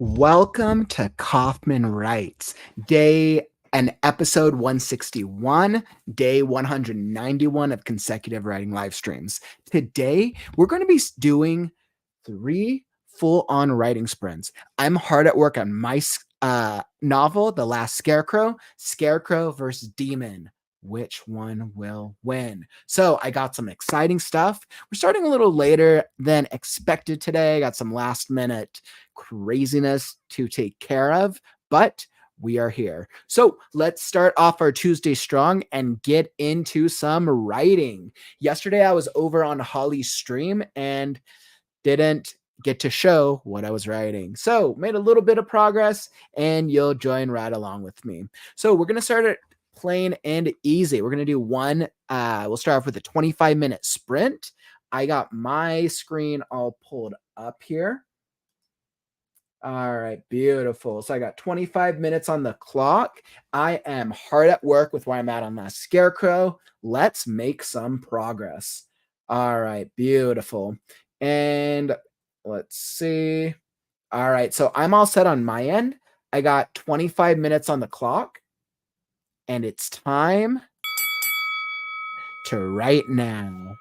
Welcome to Kauffman Writes, day and episode 161, day 191 of consecutive writing live streams. Today, we're going to be doing 3 full-on writing sprints. I'm hard at work on my novel, The Last Scarecrow, Scarecrow versus Demon. Which one will win? So I got some exciting stuff. We're starting a little later than expected today. I got some last minute craziness to take care of, but we are here. So let's start off our Tuesday strong and get into some writing. Yesterday, I was over on Holly's stream and didn't get to show what I was writing. So made a little bit of progress and you'll join right along with me. So we're going to start it plain and easy. We're going to do we'll start off with a 25-minute sprint. I got my screen all pulled up here. All right, beautiful. So I got 25 minutes on the clock. I am hard at work with where I'm at on Last Scarecrow. Let's make some progress. All right, beautiful. And let's see. All right, so I'm all set on my end. I got 25 minutes on the clock, and it's time to write now.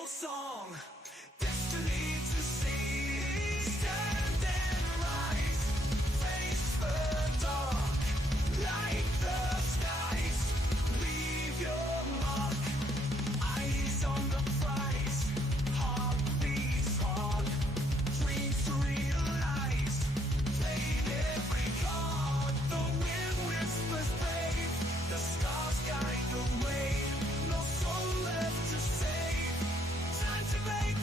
old song, destiny to see. Stand and rise, face the dark, light the skies, leave your mark. Eyes on the prize, heartbeats hard, dreams to realize. Played every card, the wind whispers brave, the stars guide the way. No soul left to save. Time to make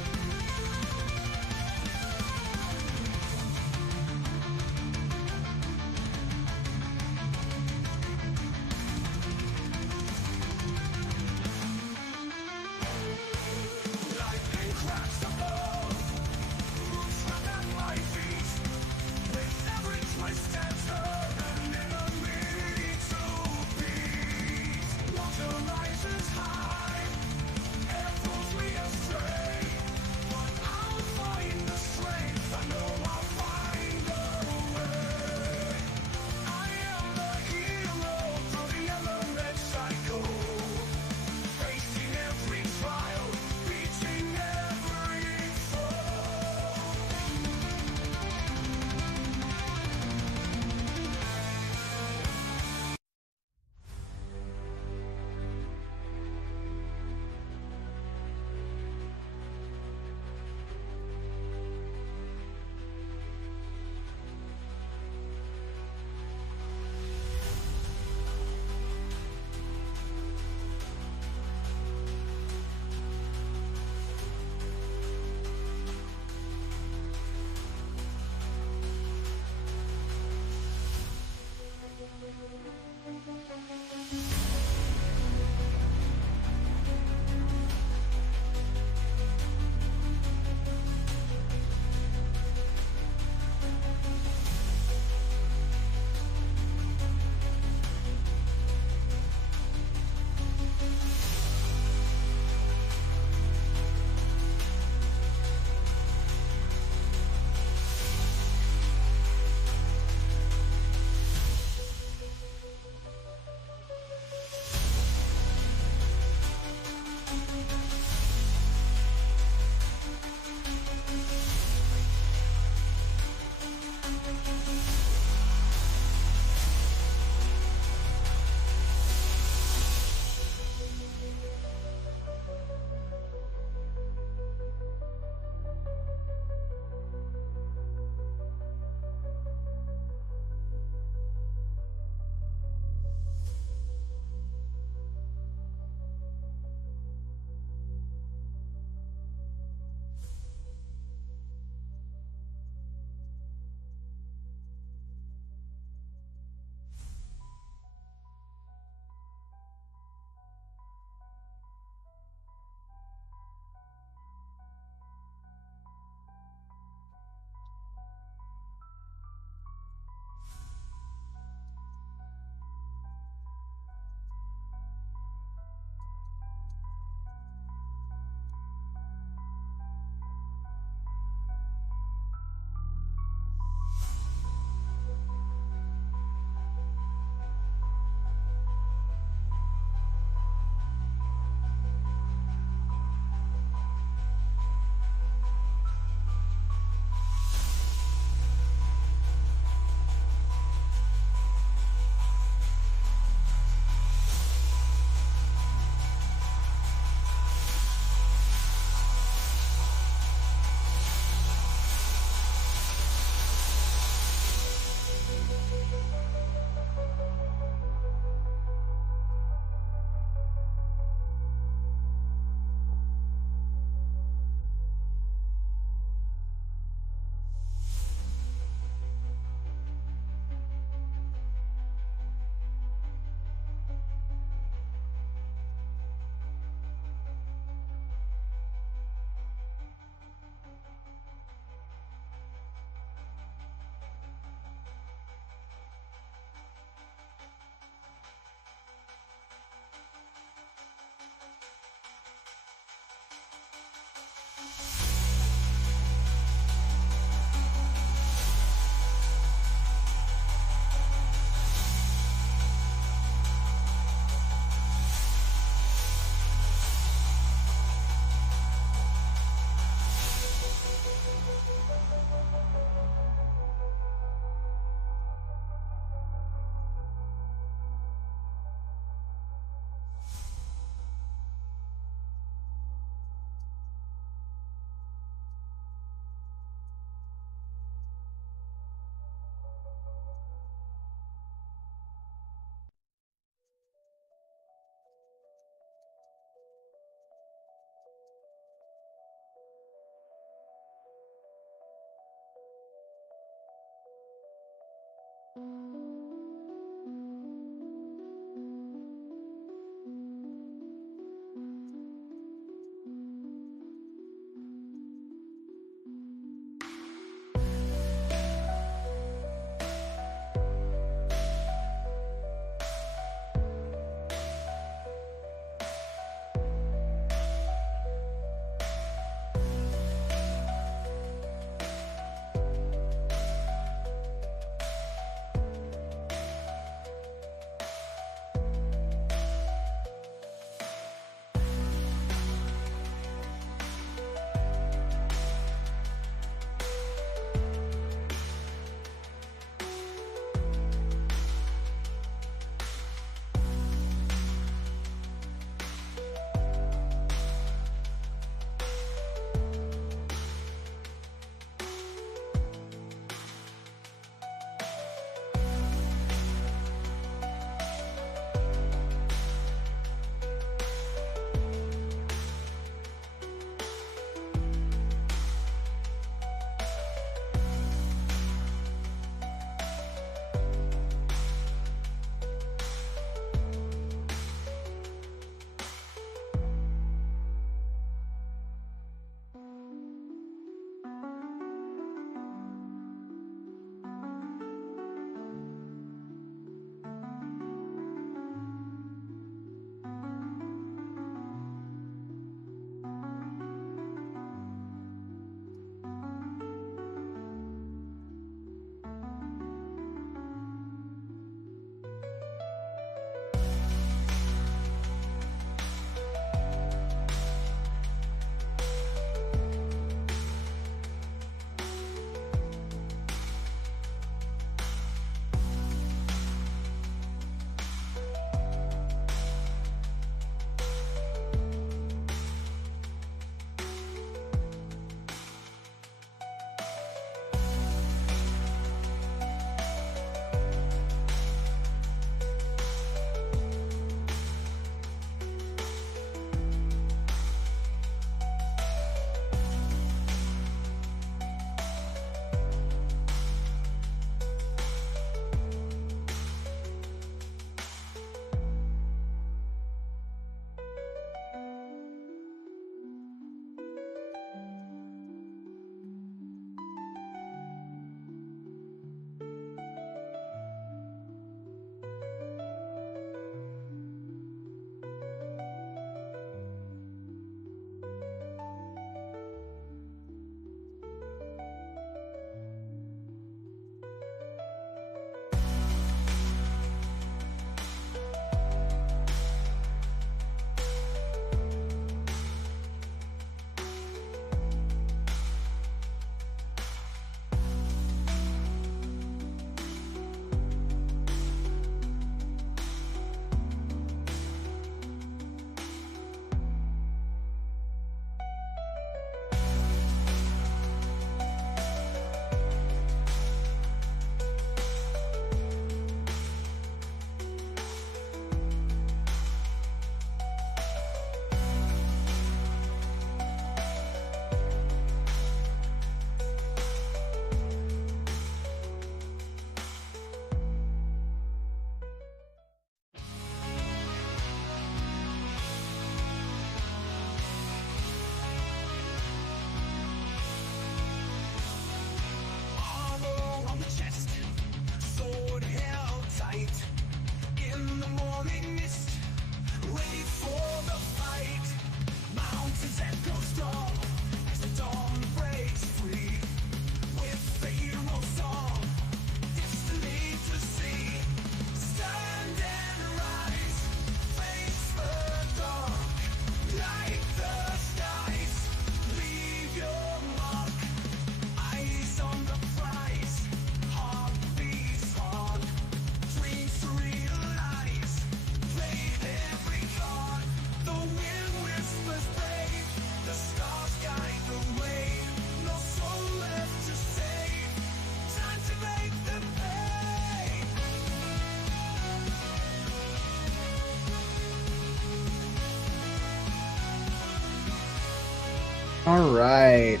All right.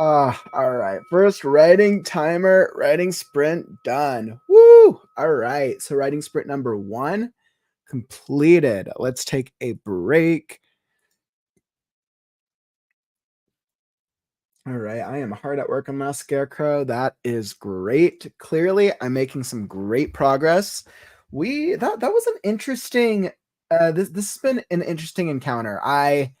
All right. First writing timer, writing sprint done. Woo! All right. So writing sprint number 1 completed. Let's take a break. All right. I am hard at work on Last Scarecrow. That is great. Clearly, I'm making some great progress. That was an interesting this has been an interesting encounter. I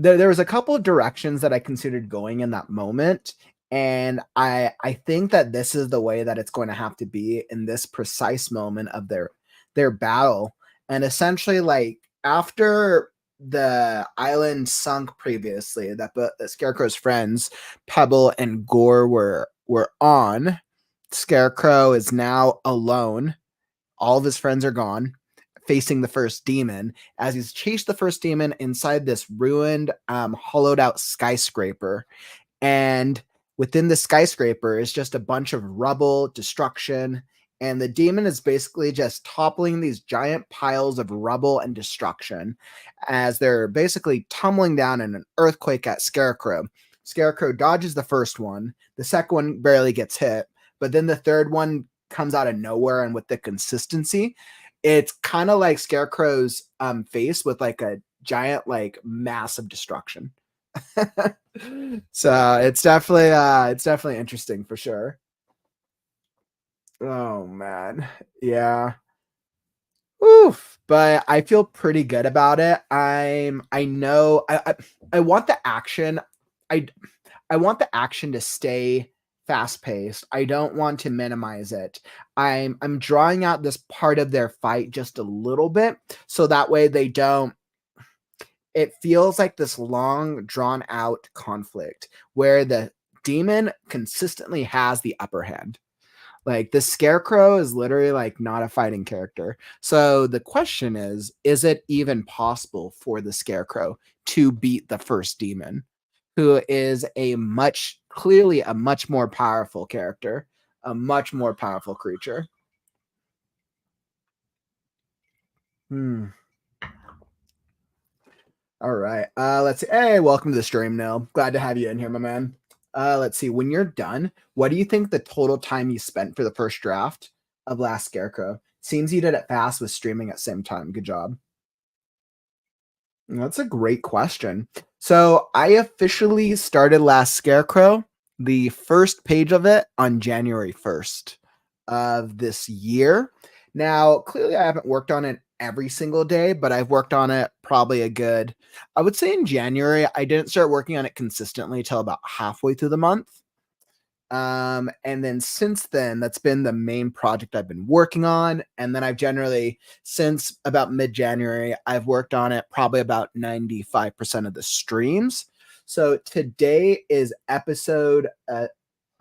there was a couple of directions that I considered going in that moment, and I think that this is the way that it's going to have to be in this precise moment of their battle. And essentially, like after the island sunk previously, that Scarecrow's friends Pebble and Gore were on, Scarecrow is now alone. All of his friends are gone, facing the first demon as he's chased the first demon inside this ruined, hollowed out skyscraper. And within the skyscraper is just a bunch of rubble, destruction, and the demon is basically just toppling these giant piles of rubble and destruction as they're basically tumbling down in an earthquake at Scarecrow. Scarecrow dodges the first one, the second one barely gets hit, but then the third one comes out of nowhere, and with the consistency, it's kind of like Scarecrow's face with like a giant, like massive destruction. So it's definitely interesting for sure. Oh man. Yeah. Oof. But I feel pretty good about it. I know I want the action. I I want the action to stay fast paced. I don't want to minimize it. I'm drawing out this part of their fight just a little bit so that way they don't it feels like this long drawn out conflict where the demon consistently has the upper hand. Like the Scarecrow is literally like not a fighting character. So the question is it even possible for the Scarecrow to beat the first demon, who is a much clearly a much more powerful character, a much more powerful creature? Hmm. All right. Let's see. Hey, welcome to the stream, Neil. Glad to have you in here, my man. Let's see. When you're done, what do you think the total time you spent for the first draft of Last Scarecrow? Seems you did it fast with streaming at the same time. Good job. That's a great question. So I officially started Last Scarecrow, the first page of it on January 1st of this year. Now, clearly, I haven't worked on it every single day, but I've worked on it probably a good, I would say in January, I didn't start working on it consistently till about halfway through the month. And then since then, that's been the main project I've been working on. And then I've generally, since about mid January, I've worked on it probably about 95% of the streams. So today is episode, I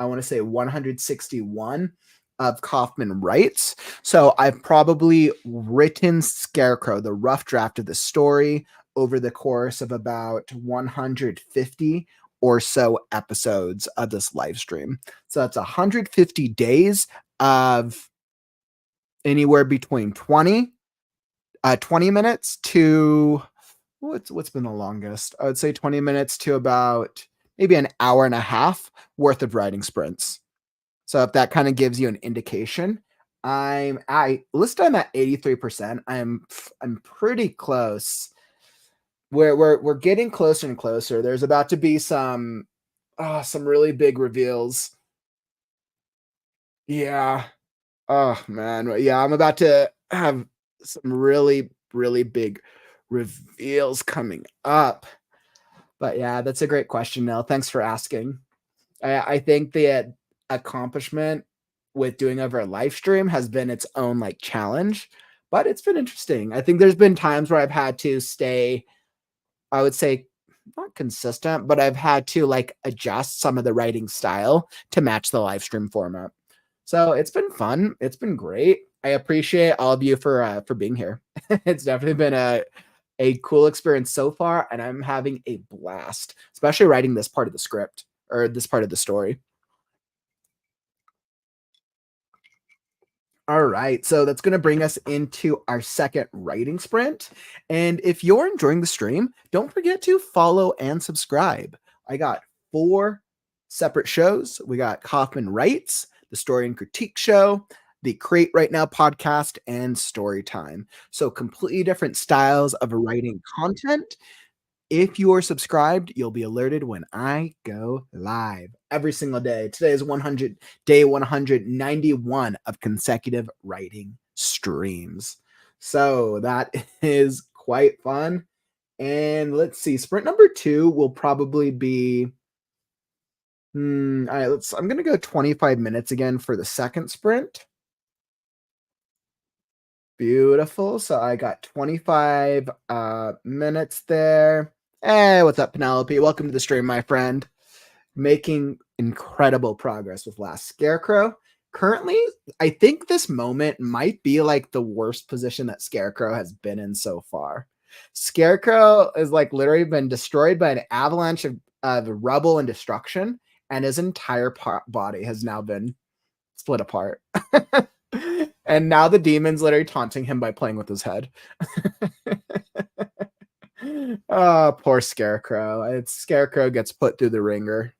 want to say 161 of Kauffman Writes. So I've probably written Scarecrow, the rough draft of the story, over the course of about 150 or so episodes of this live stream. So that's 150 days of anywhere between 20 minutes to what's been the longest? I would say 20 minutes to about maybe an hour and a half worth of writing sprints. So if that kind of gives you an indication, I list I'm at 83%. I'm pretty close. We're getting closer and closer. There's about to be some really big reveals. Yeah. Oh man. Yeah, I'm about to have some really, really big reveals coming up. But yeah, that's a great question, Nell. Thanks for asking. I think the accomplishment with doing over a live stream has been its own like challenge, but it's been interesting. I think there's been times where I've had to stay, I would say not consistent, but I've had to like adjust some of the writing style to match the live stream format. So it's been fun. It's been great. I appreciate all of you for being here. It's definitely been a cool experience so far, and I'm having a blast, especially writing this part of the script or this part of the story. All right, so that's going to bring us into our second writing sprint. And if you're enjoying the stream, don't forget to follow and subscribe. I got 4 separate shows. We got Kauffman Writes, the Story and Critique Show, the Create Right Now podcast, and Story Time. So completely different styles of writing content. If you are subscribed, you'll be alerted when I go live every single day. Today is day 191 of consecutive writing streams. So that is quite fun. And let's see, sprint number 2 will probably be all right, I'm going to go 25 minutes again for the second sprint. Beautiful. So I got 25 minutes there. Hey, what's up, Penelope? Welcome to the stream, my friend. Making incredible progress with Last Scarecrow. Currently, I think this moment might be like the worst position that Scarecrow has been in so far. Scarecrow is like literally been destroyed by an avalanche of rubble and destruction, and his entire body has now been split apart. And now the demon's literally taunting him by playing with his head. Oh, poor Scarecrow. Scarecrow gets put through the ringer.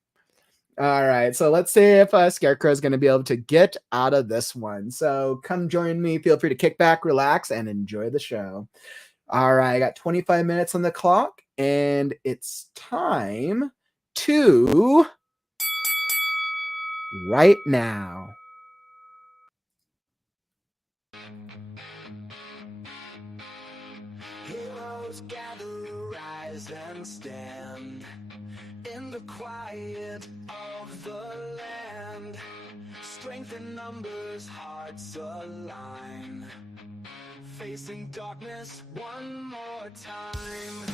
All right, so let's see if Scarecrow is going to be able to get out of this one. So come join me. Feel free to kick back, relax, and enjoy the show. All right, I got 25 minutes on the clock, and it's time to write now. Heroes gather, rise and stand in the quiet of the land. Strength in numbers, hearts align, facing darkness one more time.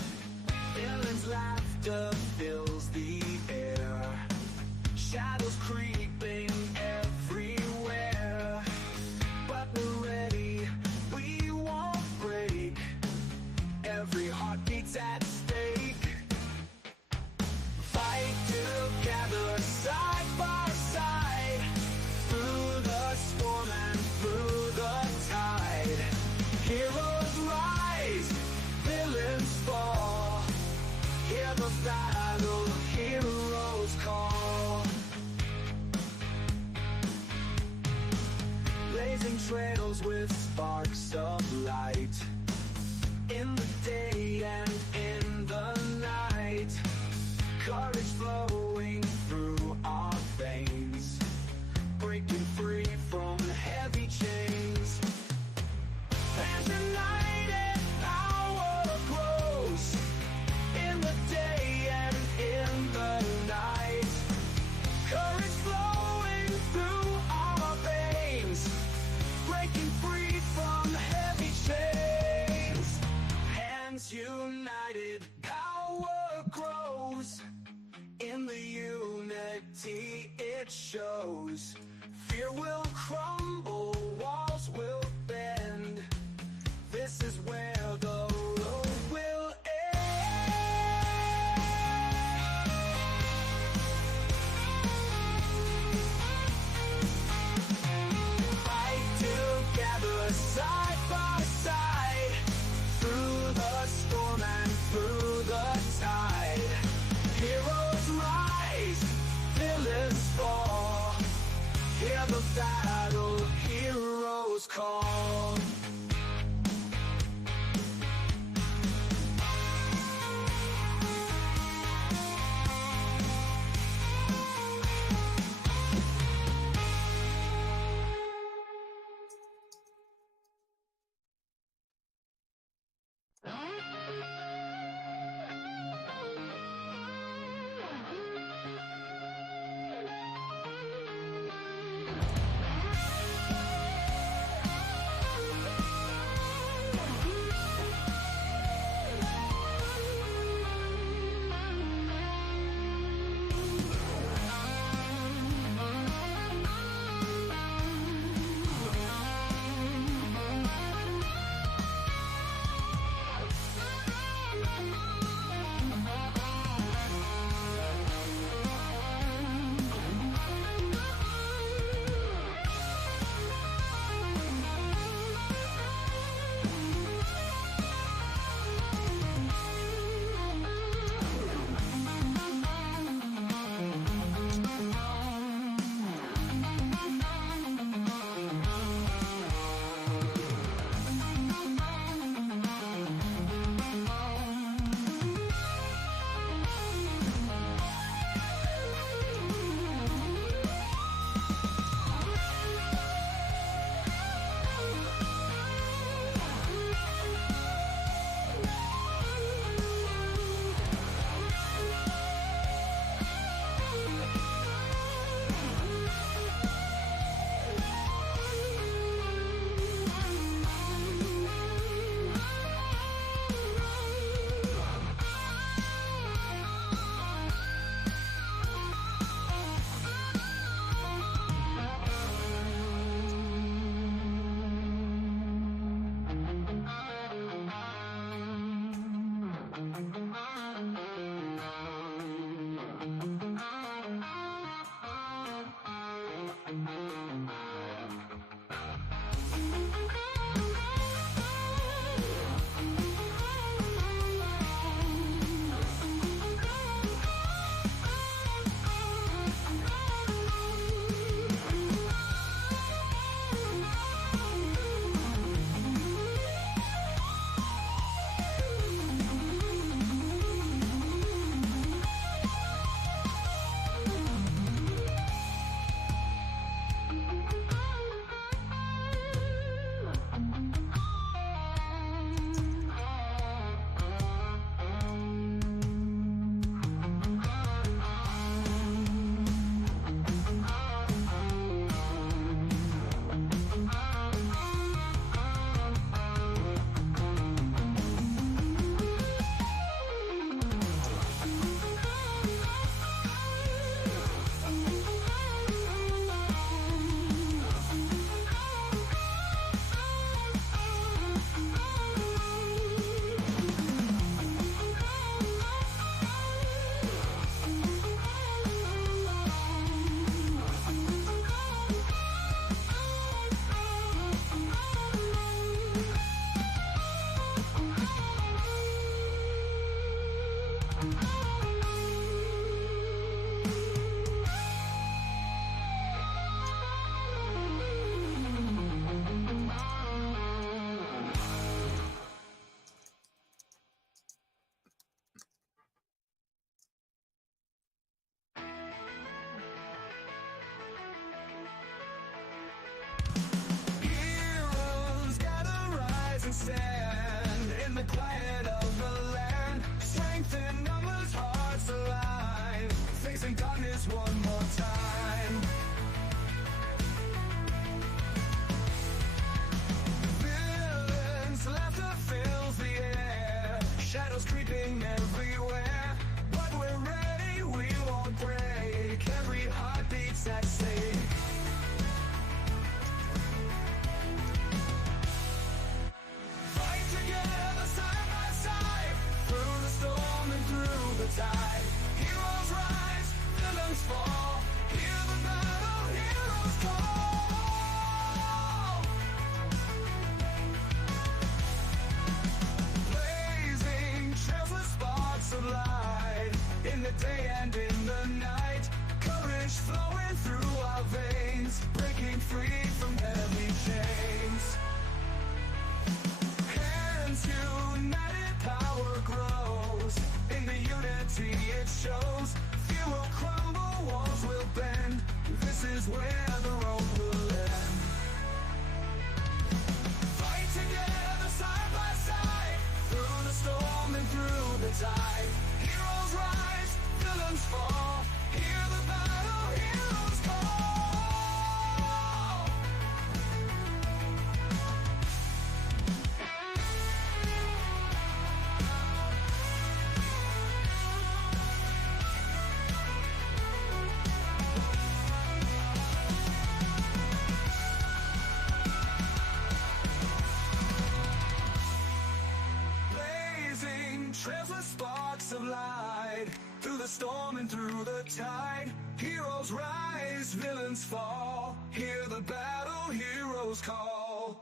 Villains' laughter fills the air, shadows creeping everywhere. But we're ready, we won't break, every heart beats at stake. Fight together, side by side, through the storm and through the tide. Heroes rise, villains fall, hear the battle, heroes call. Blazing trails with sparks of light, in the day and in the night. Courage flowing through our veins, breaking free from heavy chains. And united power grows, in the day and in the night. Courage flowing through our veins, breaking free from heavy chains. Hands united, power grows, in the unity it shows. Fear will crumble, walls will bend. This is where the road will end. Fight together, side by side, through the storm and through the tide. Heroes rise, villains fall, hear the battle, heroes call. facing darkness one more time. Villains, laughter fills the air, shadows creeping everywhere. But we're ready, we won't break, every heartbeat's at stake. Fight together side by side, through the storm and through the tide. Heroes rise, villains fall, hear the battle, heroes call. Blazing trails with sparks of light, in the day and in the night. Courage flowing through our veins, breaking free from heavy chains. Hands united, power grows, in the unity it shows. Fear will crumble, walls will bend, this is where the road will end. Fight together side by side, through the storm and through the tide. Heroes rise, villains fall, hear the battle, heroes call. Blazing trails with sparks of light, through the storm and through the tide. Heroes rise, villains fall, hear the battle, heroes call.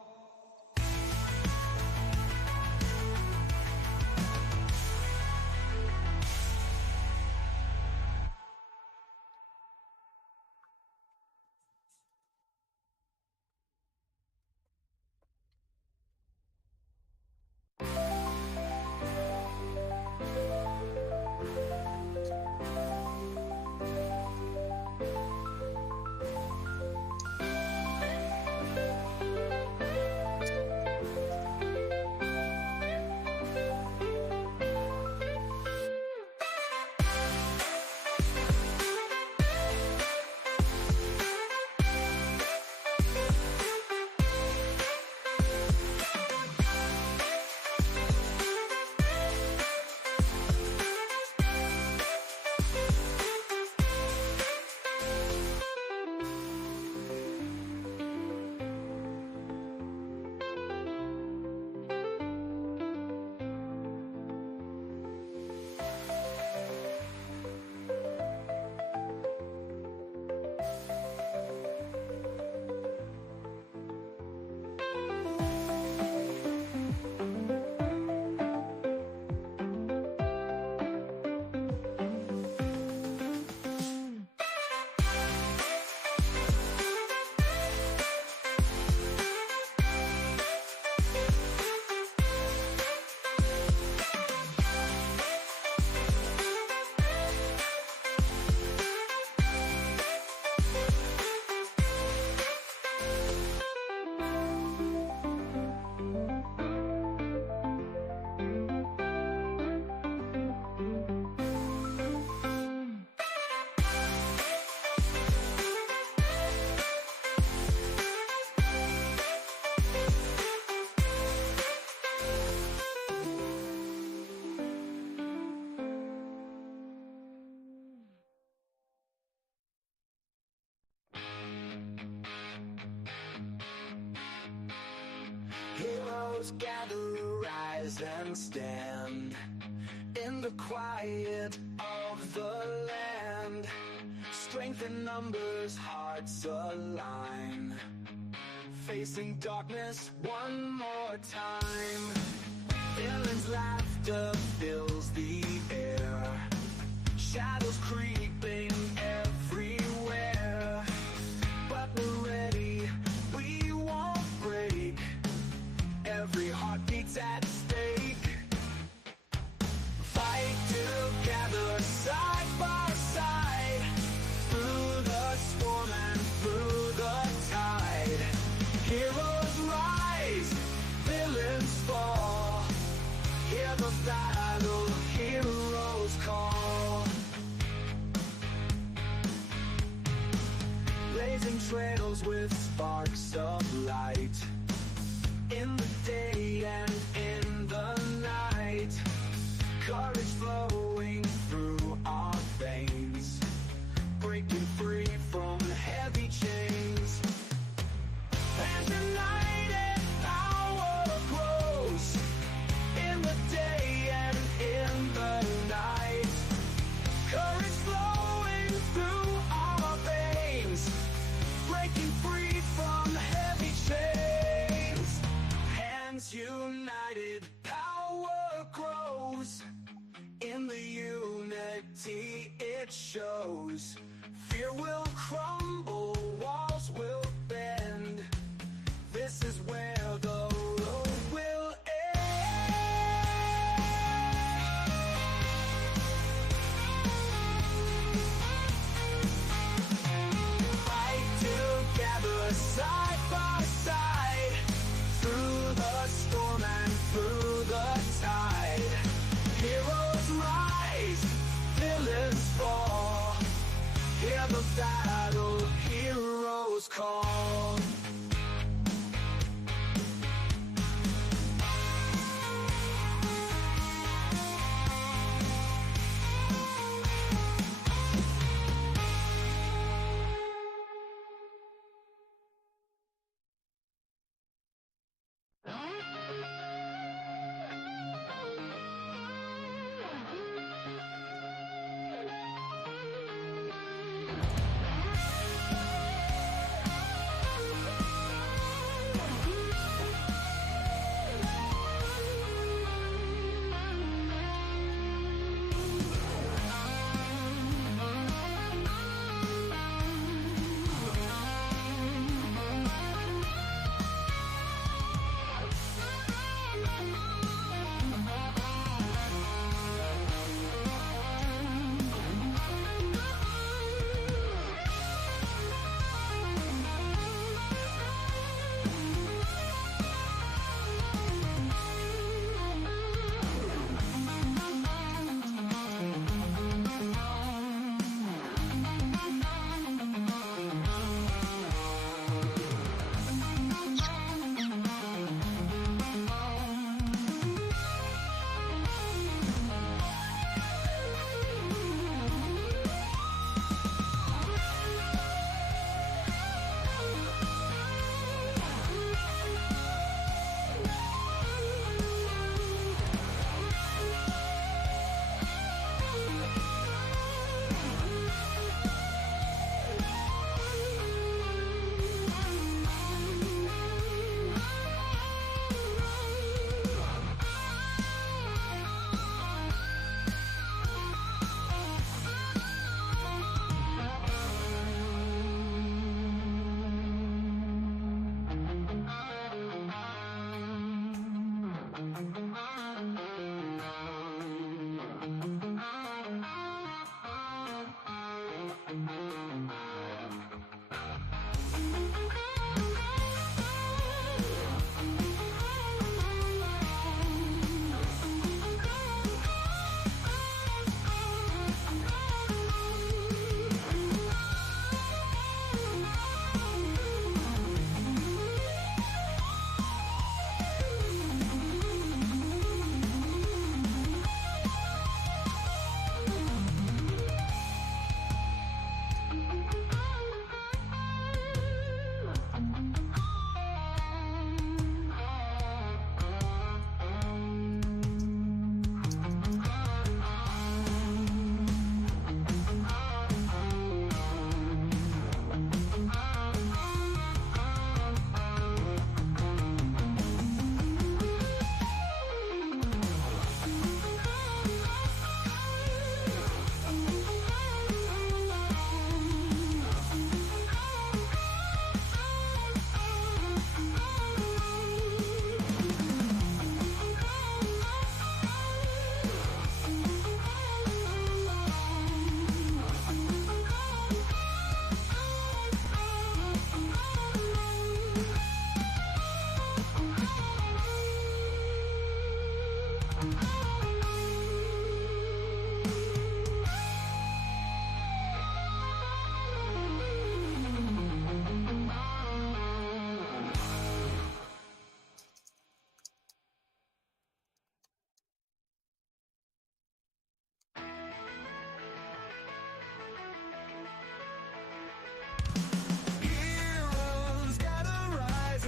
Heroes gather, rise and stand in the quiet of the land. Strength in numbers, hearts align, facing darkness one more time. Villains' laughter fills the air, shadows creeping everywhere. But we're ready, we won't break, every heartbeat's at stake. Fight together, side by side, through the storm and through the tide. Heroes rise, villains fall, hear the battle, heroes call. trails with sparks of light. In the day and in the night, courage flowing through our veins, breaking free from heavy chains. And united power grows in the day and in the night. Courage flowing through our veins, breaking free from heavy chains. Hands united,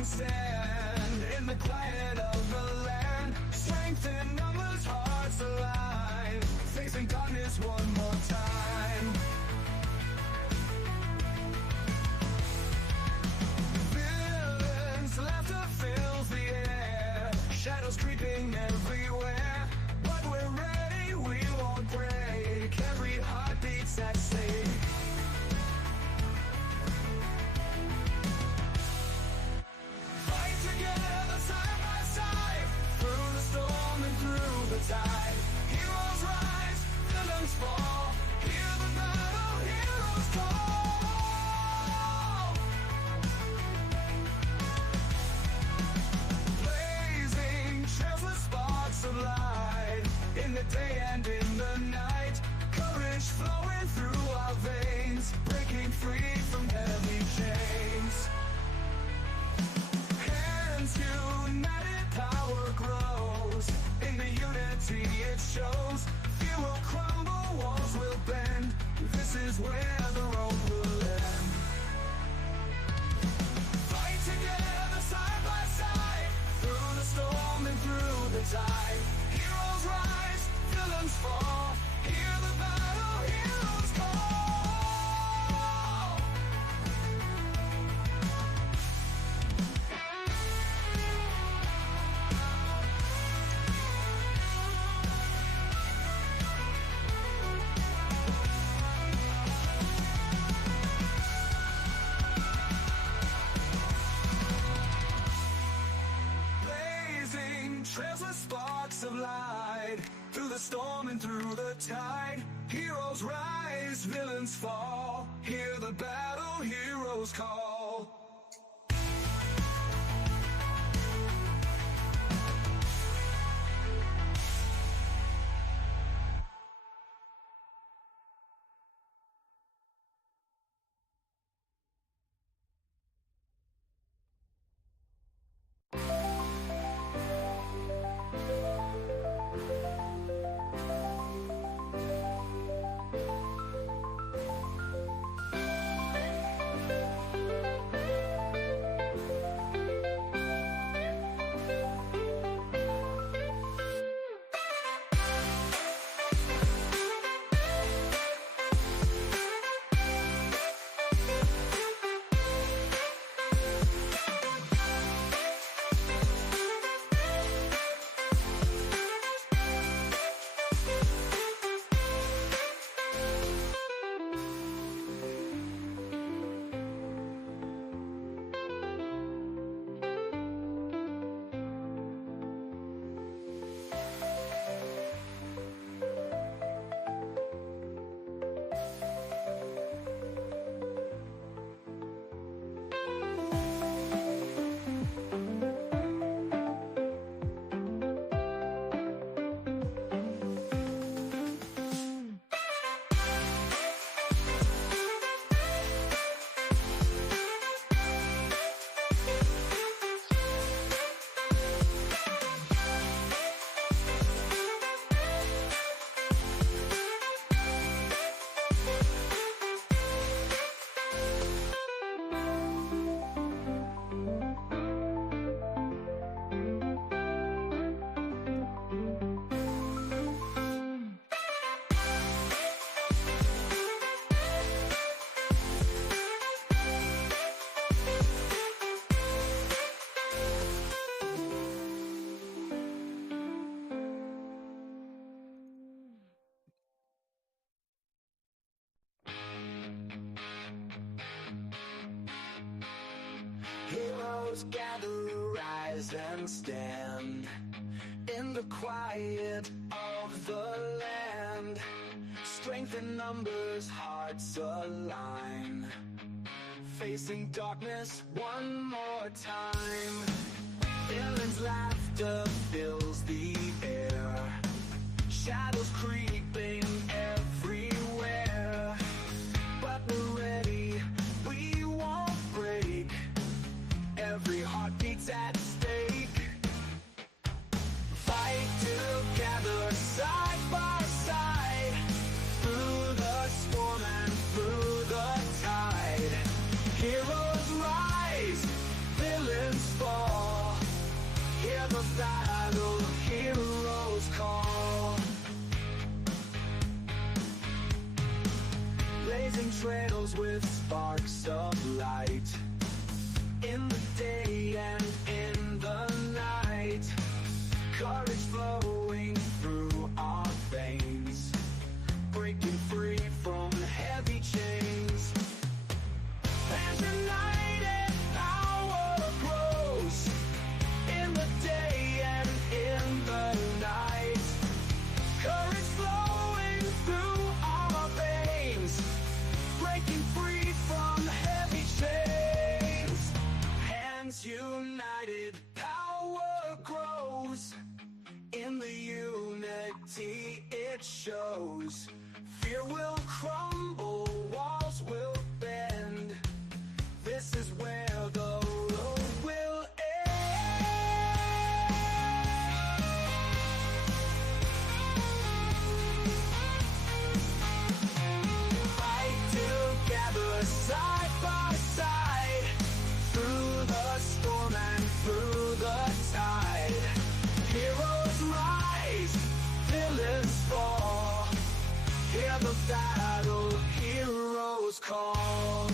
can stand in the quiet of the land. Strength in numbers, hearts align, facing darkness one more time. Villains, laughter fills the air, shadows creeping everywhere. But we're ready, we won't break, every heart beats at stake. Fight together side by side, through the storm and through the tide. Heroes rise, villains fall, hear the battle, heroes call. Blazing trails with sparks of light, in the day and in the night. Courage flowing through our veins, breaking free from heavy chains. Hands united, power grows, in the unity it shows. Fear will crumble, walls will bend, this is where the road will end. Fight together side by side, through the storm and through the tide. Heroes rise, villains fall, hear the battle, heroes call. Blazing trails with sparks of light, through the storm and through the tide. Heroes rise, villains fall, hear the battle, heroes call. Heroes gather, rise and stand in the quiet of the land. Strength in numbers, hearts align, facing darkness one more time. Villains' laughter fills the air, shadows creeping everywhere. But we're ready, we won't break, every heart beats at stake. Fight together, side by side, through the storm and through the tide. Heroes rise, villains in the day and in the night. Courage flowing through our veins, breaking free from heavy chains. And united power grows in the day and in the night. Courage flowing through our veins, breaking free from heavy chains. Hands united, power grows. In the unity it shows. Fear will crumble, walls will bend. This is where the road will end. Fight together, side by side, through the storm and through the tide. Heroes rise, villains fall. Hear the battle, heroes call.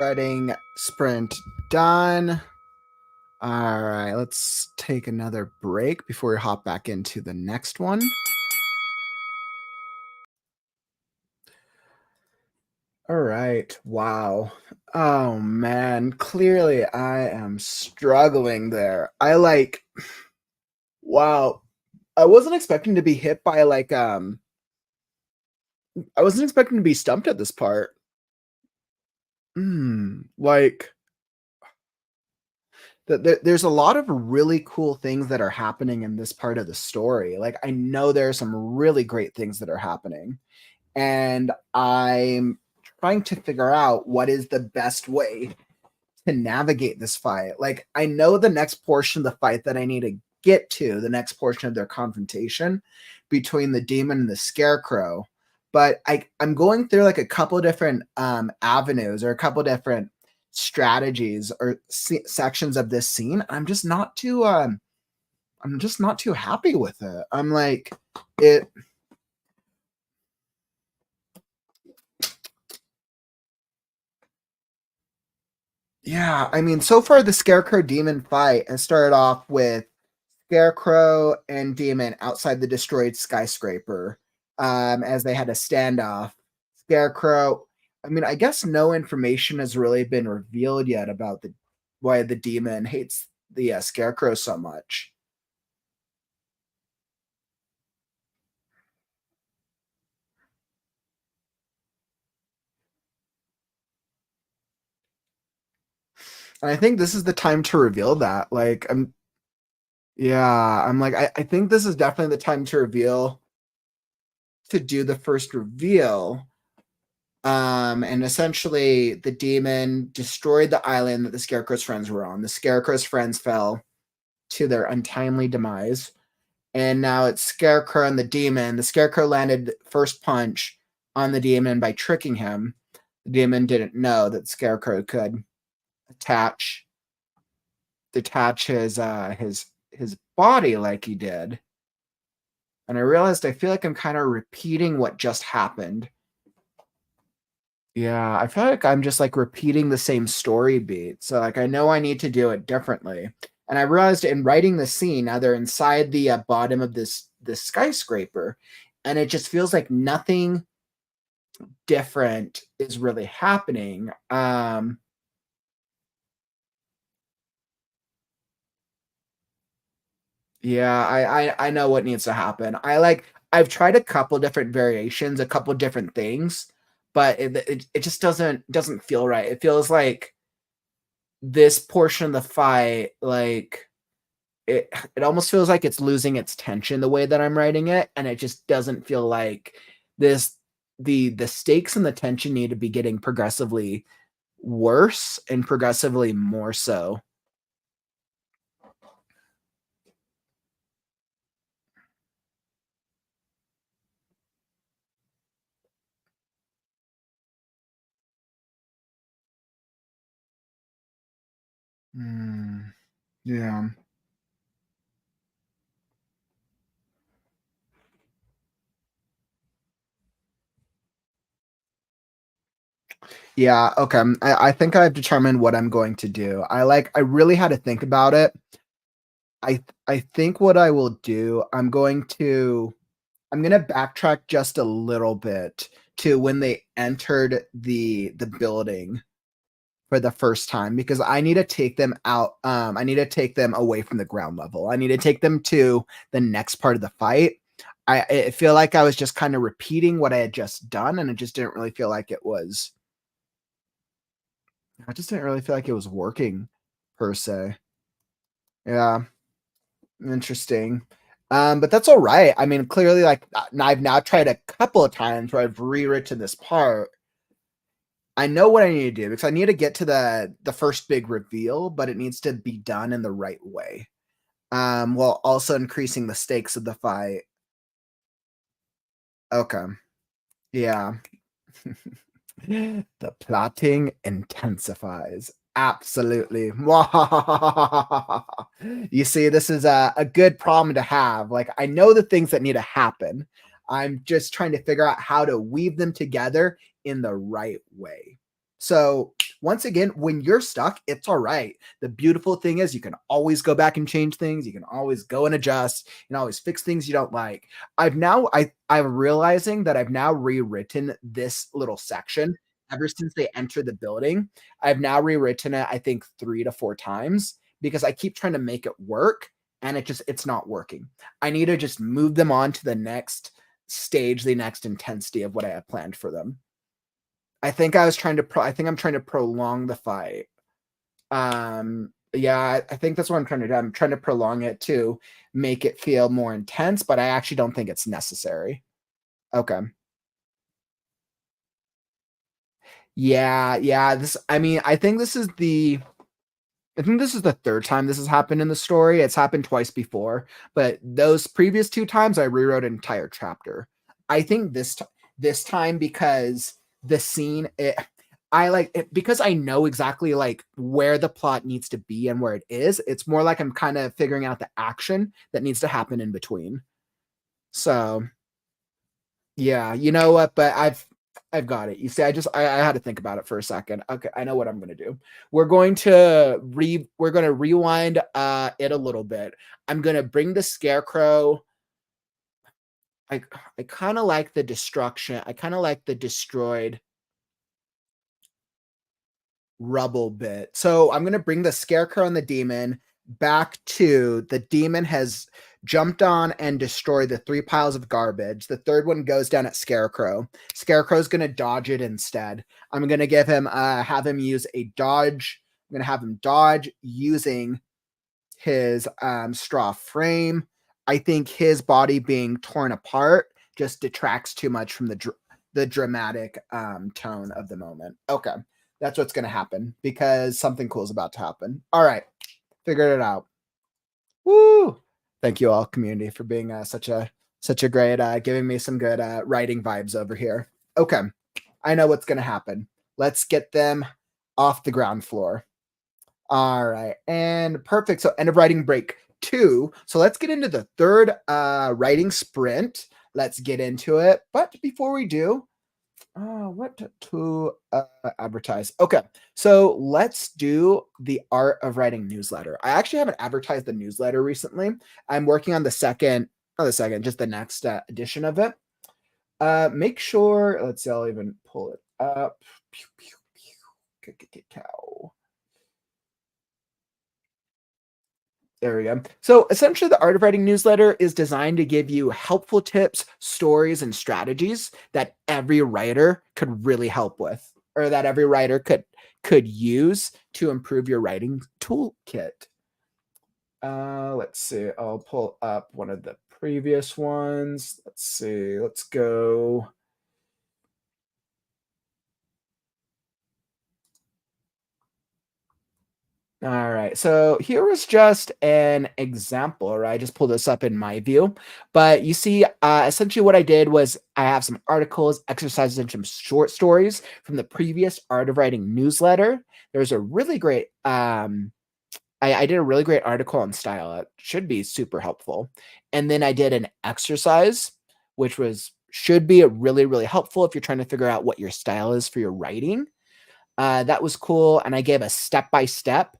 Writing sprint done. All right, let's take another break before we hop back into the next one. All right, wow. Oh man, clearly I am struggling there. Wow. I wasn't expecting to be hit by I wasn't expecting to be stumped at this part. Like there's a lot of really cool things that are happening in this part of the story. Like I know there are some really great things that are happening, and I'm trying to figure out what is the best way to navigate this fight. Like I know the next portion of the fight that I need to get to, the next portion of their confrontation between the demon and the scarecrow, but I'm going through like a couple different avenues or a couple different strategies or sections of this scene. I'm just not too happy with it. I'm like it. Yeah, I mean, so far the Scarecrow Demon fight has started off with Scarecrow and Demon outside the destroyed skyscraper as they had a standoff. Scarecrow, I mean, I guess no information has really been revealed yet about why the Demon hates the Scarecrow so much. And I think this is the time to reveal that. Like, I'm like, I think this is definitely the time to reveal, to do the first reveal. And essentially, the demon destroyed the island that the Scarecrow's friends were on. The Scarecrow's friends fell to their untimely demise. And now it's Scarecrow and the demon. The Scarecrow landed first punch on the demon by tricking him. The demon didn't know that Scarecrow could attach his body like he did. And I realized I feel like I'm kind of repeating what just happened. Yeah, I feel like I'm just like repeating the same story beat. So like I know I need to do it differently. And I realized in writing the scene, now they're inside the bottom of this skyscraper, and it just feels like nothing different is really happening. Yeah, I know what needs to happen. I've tried a couple different variations, a couple different things, but it just doesn't feel right. It feels like this portion of the fight, like it almost feels like it's losing its tension the way that I'm writing it, and it just doesn't feel like this the stakes and the tension need to be getting progressively worse and progressively more so. Mm, yeah. Yeah, okay. I think I've determined what I'm going to do. I really had to think about it. I think what I will do, I'm gonna backtrack just a little bit to when they entered the building for the first time, because I need to take them out. I need to take them away from the ground level. I need to take them to the next part of the fight. I feel like I was just kind of repeating what I had just done, and it just didn't really feel like it was. I just didn't really feel like it was working per se. Yeah, interesting. But that's all right. I mean, clearly, like I've now tried a couple of times where I've rewritten this part. I know what I need to do because I need to get to the first big reveal, but it needs to be done in the right way. While also increasing the stakes of the fight. Okay. Yeah. The plotting intensifies. Absolutely. You see, this is a good problem to have. Like, I know the things that need to happen. I'm just trying to figure out how to weave them together in the right way. So, once again, when you're stuck, it's all right. The beautiful thing is you can always go back and change things. You can always go and adjust. You can always fix things you don't like. I'm realizing that I've now rewritten this little section ever since they entered the building. I've now rewritten it, I think 3 to 4 times because I keep trying to make it work and it's not working. I need to just move them on to the next stage, the next intensity of what I have planned for them. I think I'm trying to prolong the fight. Yeah, I think that's what I'm trying to do. I'm trying to prolong it to make it feel more intense, but I actually don't think it's necessary. Okay. Yeah, I think this is the third time this has happened in the story. It's happened twice before, but those previous 2 times I rewrote an entire chapter. I think this time because the scene it I like it because I know exactly like where the plot needs to be and where it is. It's more like I'm kind of figuring out the action that needs to happen in between. So, yeah, you know what? But I've got it. You see, I had to think about it for a second. Okay, I know what I'm gonna do. We're gonna rewind it a little bit. I'm gonna bring the scarecrow. I I kind of like the destruction. I kind of like the destroyed rubble bit. So I'm gonna bring the scarecrow and the demon back to the demon has jumped on and destroyed the 3 piles of garbage. The third one goes down at Scarecrow. Scarecrow's gonna dodge it instead. I'm gonna have him use a dodge. I'm going to have him dodge using his straw frame. I think his body being torn apart just detracts too much from the dramatic tone of the moment. Okay, that's what's going to happen because something cool is about to happen. All right, figured it out. Woo! Thank you all, community, for being such a great giving me some good writing vibes over here. Okay, I know what's going to happen. Let's get them off the ground floor. All right, and perfect. So end of writing break 2. So let's get into the third writing sprint. Let's get into it. But before we do, what to advertise? Okay, so let's do the art of writing newsletter. I actually haven't advertised the newsletter recently. I'm working on the second, not the second, just the next edition of it. Make sure, let's see, I'll even pull it up. Pew, pew, pew. Cow. There we go. So essentially, the Art of Writing newsletter is designed to give you helpful tips, stories, and strategies that every writer could really help with, or that every writer could use to improve your writing toolkit. Let's see. I'll pull up one of the previous ones. Let's see. Let's go. All right. So here was just an example, right? I just pulled this up in my view. But you see, essentially what I did was I have some articles, exercises, and some short stories from the previous Art of Writing newsletter. There's a really great, I did a really great article on style. It should be super helpful. And then I did an exercise, which should be really, really helpful if you're trying to figure out what your style is for your writing. That was cool. And I gave a step-by-step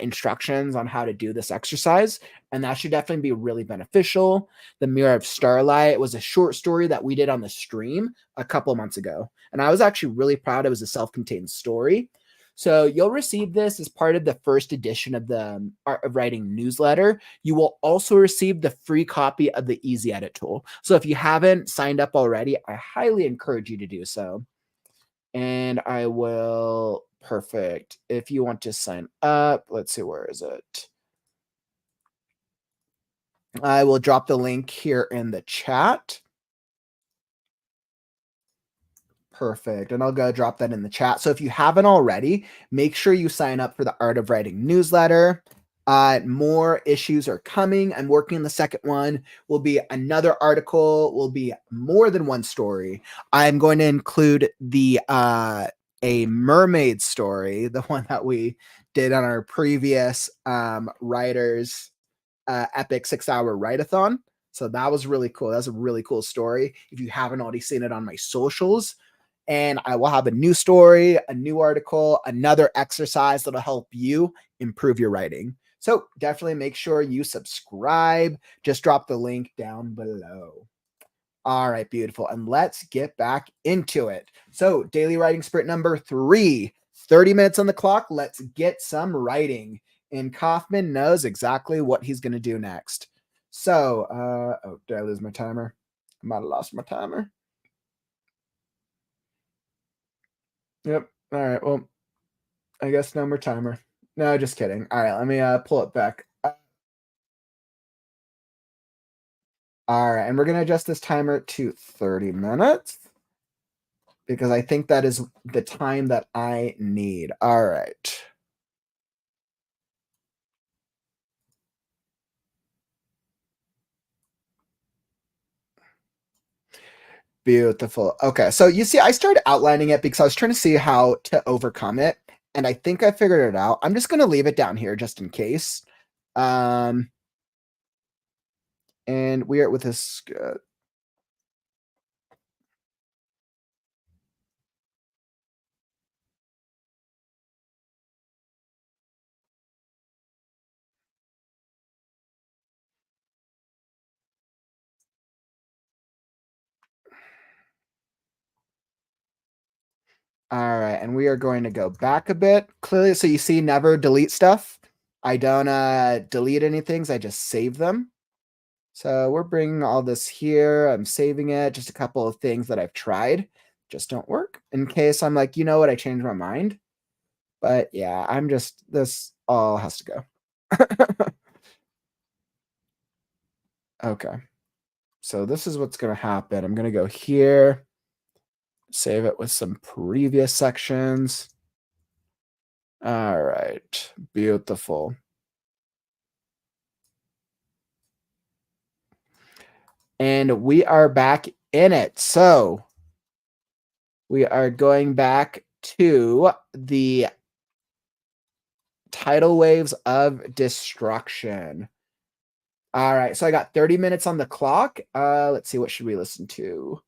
instructions on how to do this exercise. And that should definitely be really beneficial. The Mirror of Starlight was a short story that we did on the stream a couple months ago. And I was actually really proud. It was a self-contained story. So you'll receive this as part of the first edition of the Art of Writing newsletter. You will also receive the free copy of the Easy Edit tool. So if you haven't signed up already, I highly encourage you to do so. And I will, perfect. If you want to sign up, let's see, where is it? I will drop the link here in the chat. Perfect. And I'll go drop that in the chat. So if you haven't already, make sure you sign up for the Art of Writing newsletter. More issues are coming. I'm working on the second one. Will be another article, will be more than one story. I'm going to include the a mermaid story, the one that we did on our previous writers epic 6-hour write-a-thon. So that was really cool. That's a really cool story. If you haven't already seen it on my socials, and I will have a new story, a new article, another exercise that'll help you improve your writing. So definitely make sure you subscribe. Just drop the link down below. All right, beautiful. And let's get back into it. So daily writing sprint number 3, 30 minutes on the clock. Let's get some writing. And Kauffman knows exactly what he's going to do next. So, oh, did I lose my timer? I might have lost my timer. Yep. All right. Well, I guess no more timer. No, just kidding. All right. Let me pull it back. All right. And we're going to adjust this timer to 30 minutes because I think that is the time that I need. All right. Beautiful. Okay. So you see, I started outlining it because I was trying to see how to overcome it. And I think I figured it out. I'm just going to leave it down here just in case. And we are with this. All right, and we are going to go back a bit. Clearly, so you see never delete stuff. I don't delete any things, I just save them. So we're bringing all this here. I'm saving it. Just a couple of things that I've tried just don't work. In case I'm like, you know what, I changed my mind. But yeah, this all has to go. Okay. So this is what's going to happen. I'm going to go here, save it with some previous sections. All right. Beautiful. And we are back in it. So we are going back to the tidal waves of destruction. All right. So I got 30 minutes on the clock. Let's see. What should we listen to?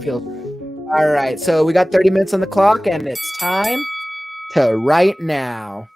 Feels all right. So we got 30 minutes on the clock, and it's time to write now.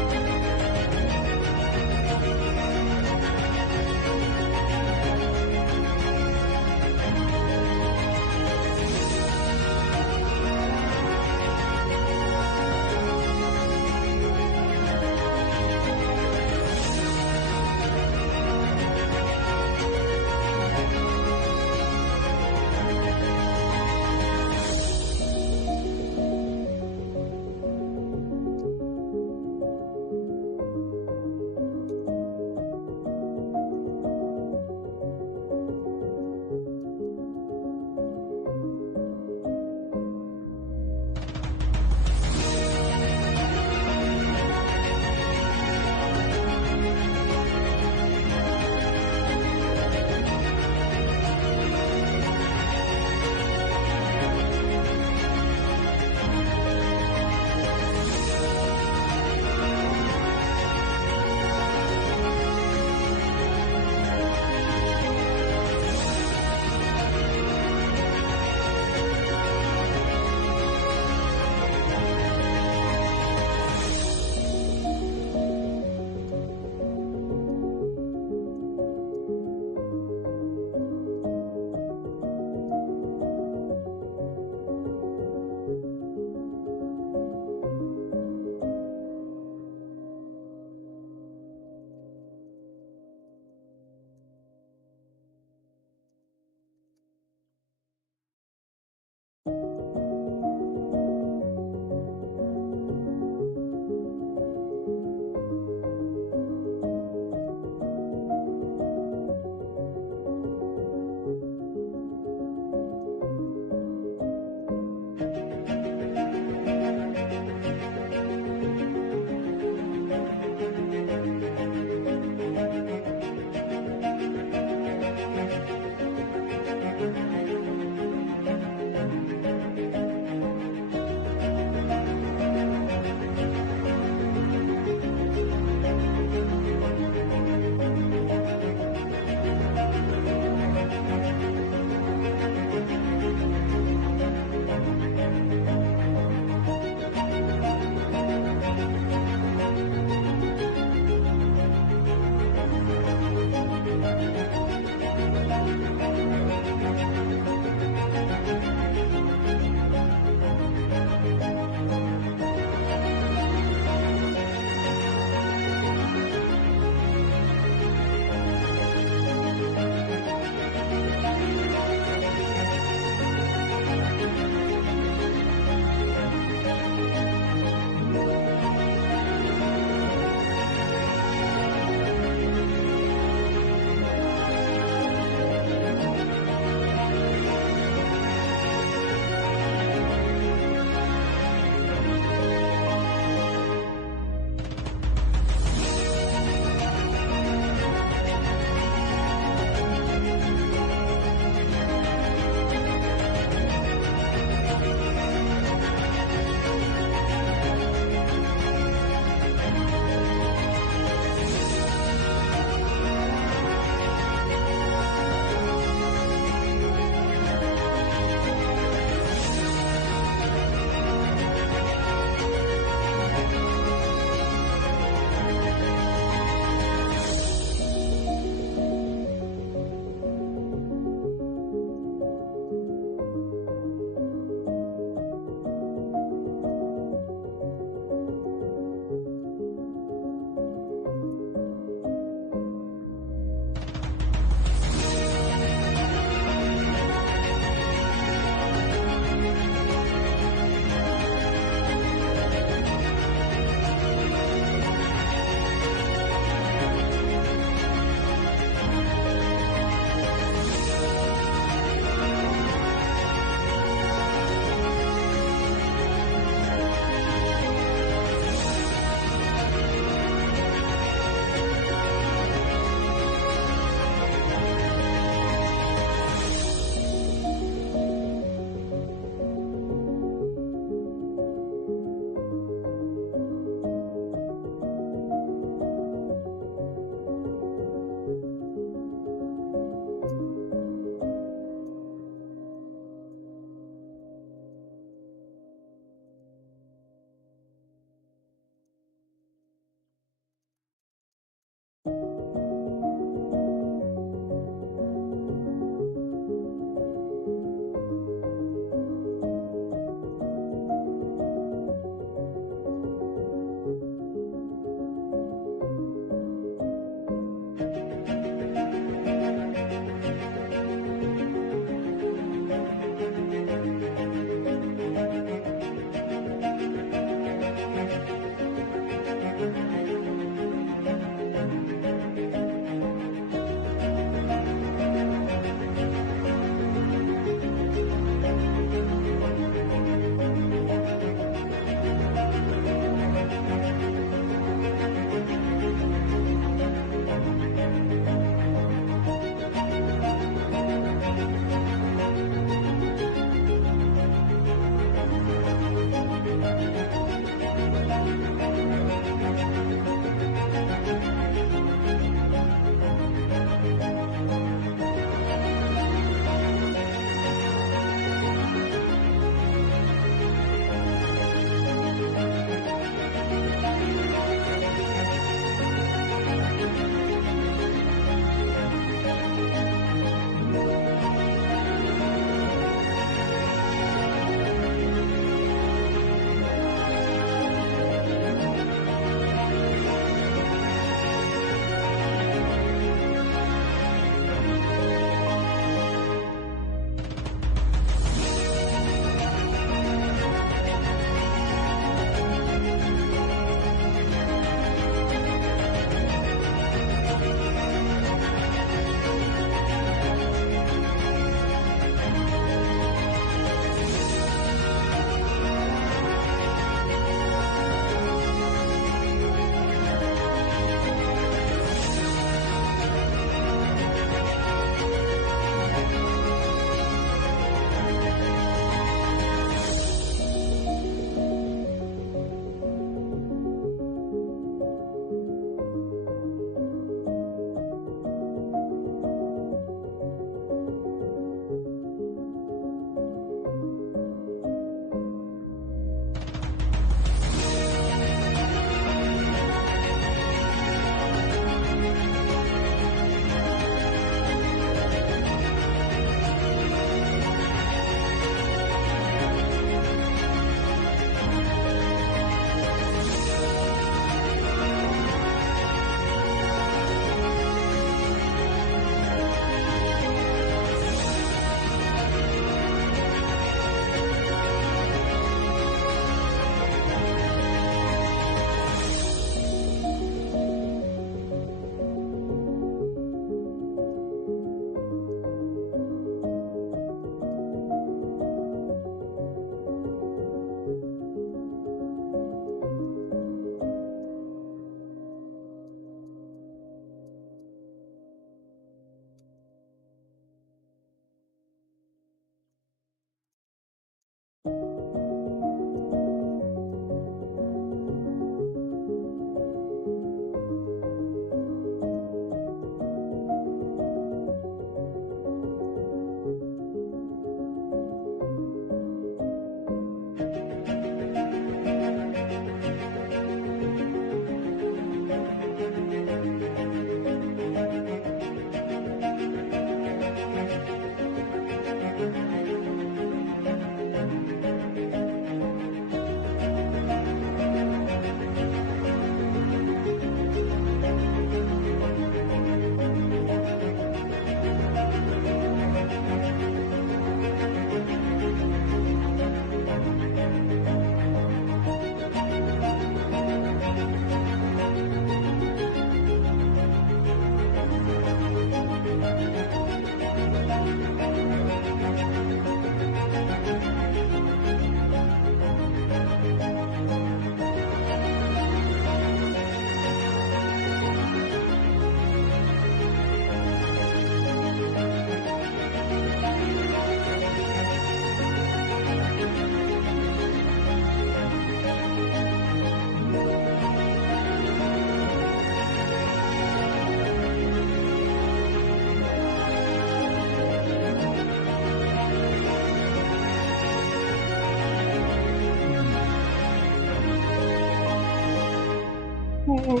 All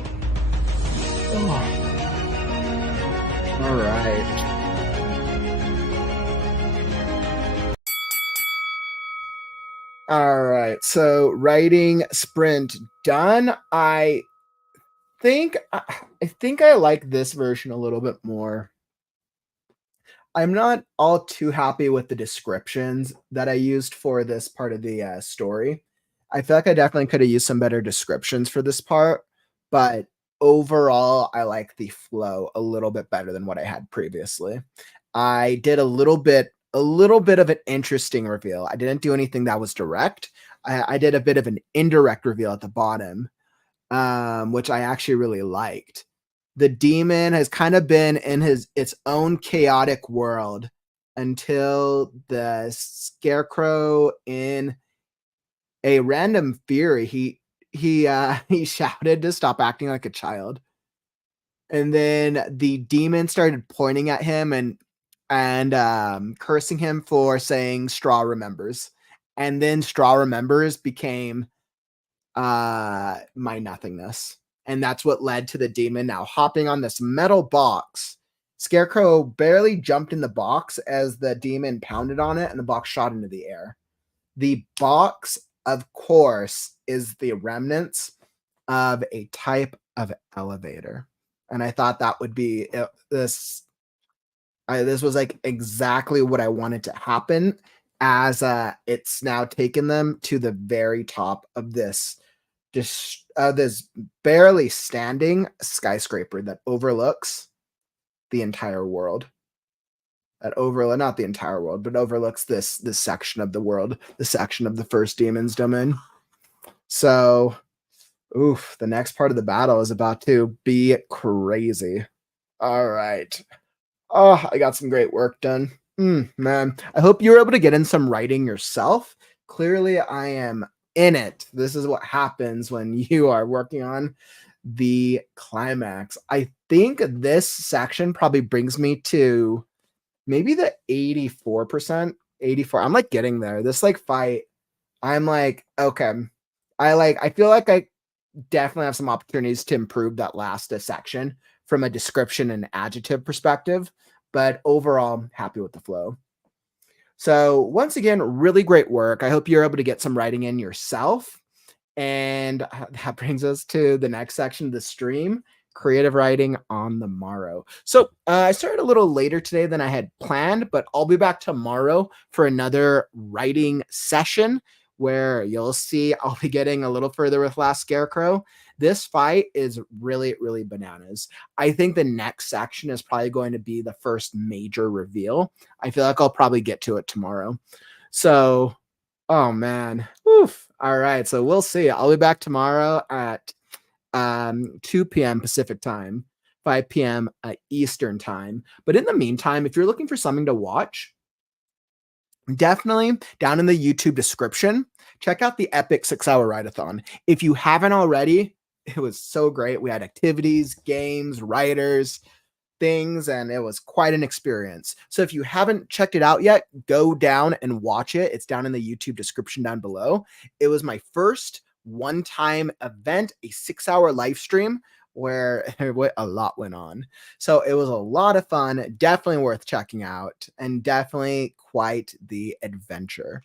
right. All right. So writing sprint done. I think I like this version a little bit more. I'm not all too happy with the descriptions that I used for this part of the story. I feel like I definitely could have used some better descriptions for this part, but overall, I like the flow a little bit better than what I had previously. I did a little bit of an interesting reveal. I didn't do anything that was direct. I did a bit of an indirect reveal at the bottom, which I actually really liked. The demon has kind of been in its own chaotic world until the scarecrow, in a random fury, he shouted to stop acting like a child. And then the demon started pointing at him and cursing him for saying straw remembers. And then straw remembers became my nothingness. And that's what led to the demon now hopping on this metal box. Scarecrow barely jumped in the box as the demon pounded on it and the box shot into the air. The box, of course, is the remnants of a type of elevator. And I thought that would be this was like exactly what I wanted to happen, as it's now taken them to the very top of this barely standing skyscraper that overlooks the entire world. Not the entire world, but overlooks this section of the world, the section of the first demon's domain. So, oof, the next part of the battle is about to be crazy. All right. Oh, I got some great work done. Man, I hope you were able to get in some writing yourself. Clearly, I am in it. This is what happens when you are working on the climax. I think this section probably brings me to maybe the 84%, 84. I'm like getting there. This like fight, I'm like, okay. I feel like I definitely have some opportunities to improve that last section from a description and adjective perspective, but overall, I'm happy with the flow. So once again, really great work. I hope you're able to get some writing in yourself. And that brings us to the next section of the stream, creative writing on the morrow. So I started a little later today than I had planned, but I'll be back tomorrow for another writing session where you'll see I'll be getting a little further with Last Scarecrow. This fight is really, really bananas. I think the next section is probably going to be the first major reveal. I feel like I'll probably get to it tomorrow. So, oh man. Oof. All right. So we'll see. I'll be back tomorrow at 2 p.m. Pacific time, 5 p.m. Eastern time. But in the meantime, if you're looking for something to watch, definitely down in the YouTube description, check out the epic 6-hour write-a-thon. If you haven't already, it was so great. We had activities, games, writers, things, and it was quite an experience. So if you haven't checked it out yet, go down and watch it. It's down in the YouTube description down below. It was my first one-time event, a 6-hour live stream where a lot went on. So it was a lot of fun, definitely worth checking out, and definitely quite the adventure.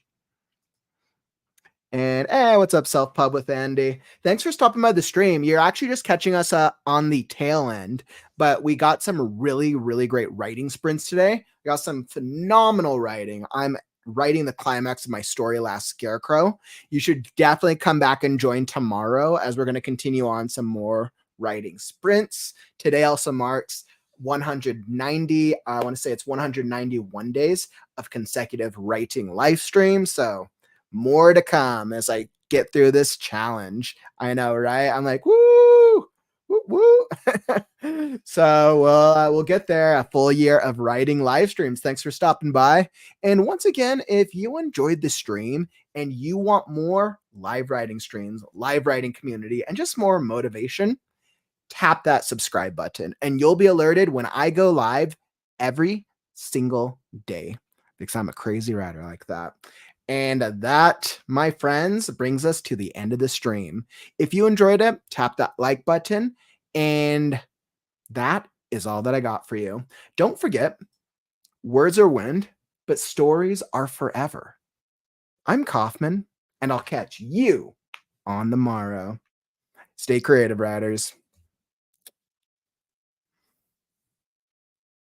And hey, what's up, Self Pub with Andy? Thanks for stopping by the stream. You're actually just catching us on the tail end, but we got some really, really great writing sprints today. We got some phenomenal writing. I'm writing the climax of my story, Last Scarecrow. You should definitely come back and join tomorrow as we're going to continue on some more writing sprints. Today also marks 190, I want to say it's 191 days of consecutive writing live streams. So more to come as I get through this challenge. I know, right? I'm like, woo, woo, woo. So we'll get there. A full year of writing live streams. Thanks for stopping by. And once again, if you enjoyed the stream and you want more live writing streams, live writing community, and just more motivation, tap that subscribe button and you'll be alerted when I go live every single day because I'm a crazy writer like that. And that, my friends, brings us to the end of the stream. If you enjoyed it, tap that like button. And that is all that I got for you. Don't forget, words are wind, but stories are forever. I'm Kauffman, and I'll catch you on the morrow. Stay creative, writers.